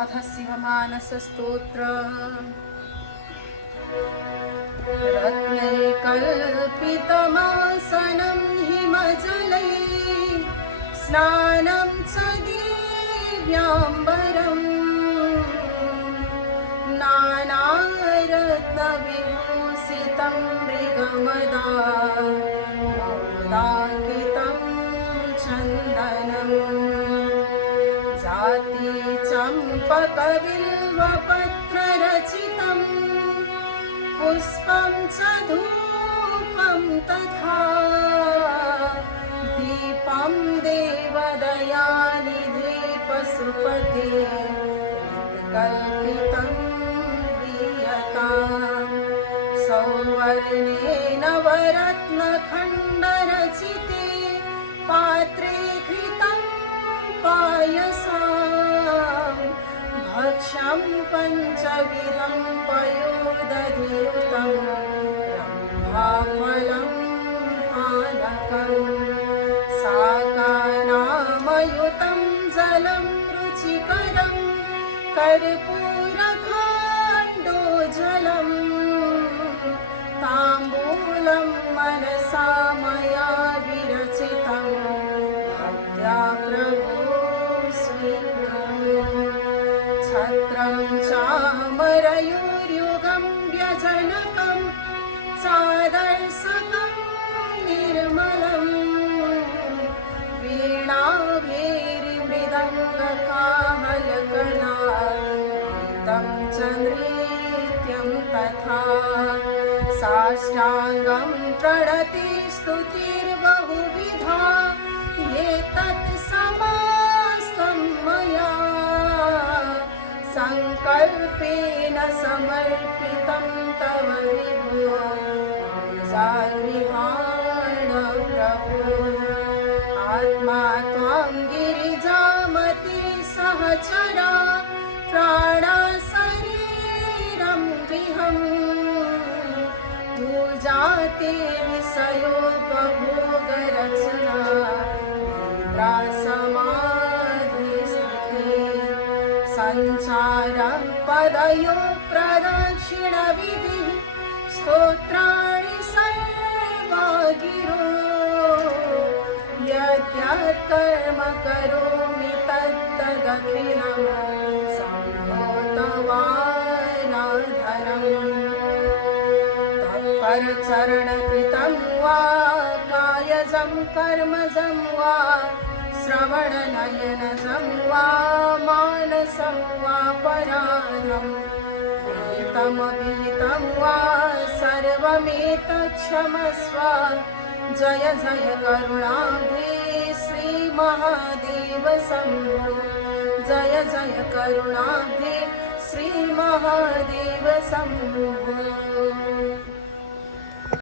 अथ शिवमानसस्तोत्र। रत्नैकल्पितमासनं हिमजलैः स्नानं च दिव्याम्बरम् नानारत्नविभूषितं मृगमदाङ्कितं चन्दनम् जातिचम्पकबिल्वपत्ररचितं पुष्पं च धूपं तथा दीपं देवदयानिधे पशुपते कल्पितं प्रियतां सौवर्णेन नवरत्नखण्डरचिते पात्रे घृतं पायसां भक्ष्यं पञ्चविधं पयोदधियुतं रम्भाफलं पानकम् साकानामयुतं जलं रुचिकरं कर्पूरकाण्डोज्ज्वलम् ताम्बूलं मनसा मया विरचितं भक्त्या प्रभो स्वीकुरु छत्रं चामरयूर्युगं व्यजनकं चादर्शकं निर्मलं वीणाभेरिमृदङ्गकाहलकलागीतं च नृत्यं तथा साष्टाङ्गं प्रणति स्तुतिर्बहुविधा एतत् समस्तं मया संकल्पेन समर्पितं तव विभो जागृहाण प्रभो आत्मा त्वां गिरिजामती सहचरा प्राणा शरीरं विहम् जाते विषयोपभोगरचना निद्रा समाधिस्थिते सञ्चारः पदयो प्रदक्षिणविधिः स्तोत्राणि सर्वा गिरो यद्यत् कर्म करोमि तत्तदखिलं शम्भो तवाराधनम् परचरणकृतं वा कायजं कर्मजं वा श्रवणनयनजं वा मानसं वा पराधं विहितमविहितं वा सर्वमेतत्क्षमस्व जय जय करुणाब्धे श्रीमहादेव शम्भो जय जय करुणाब्धे श्रीमहादेव शम्भो।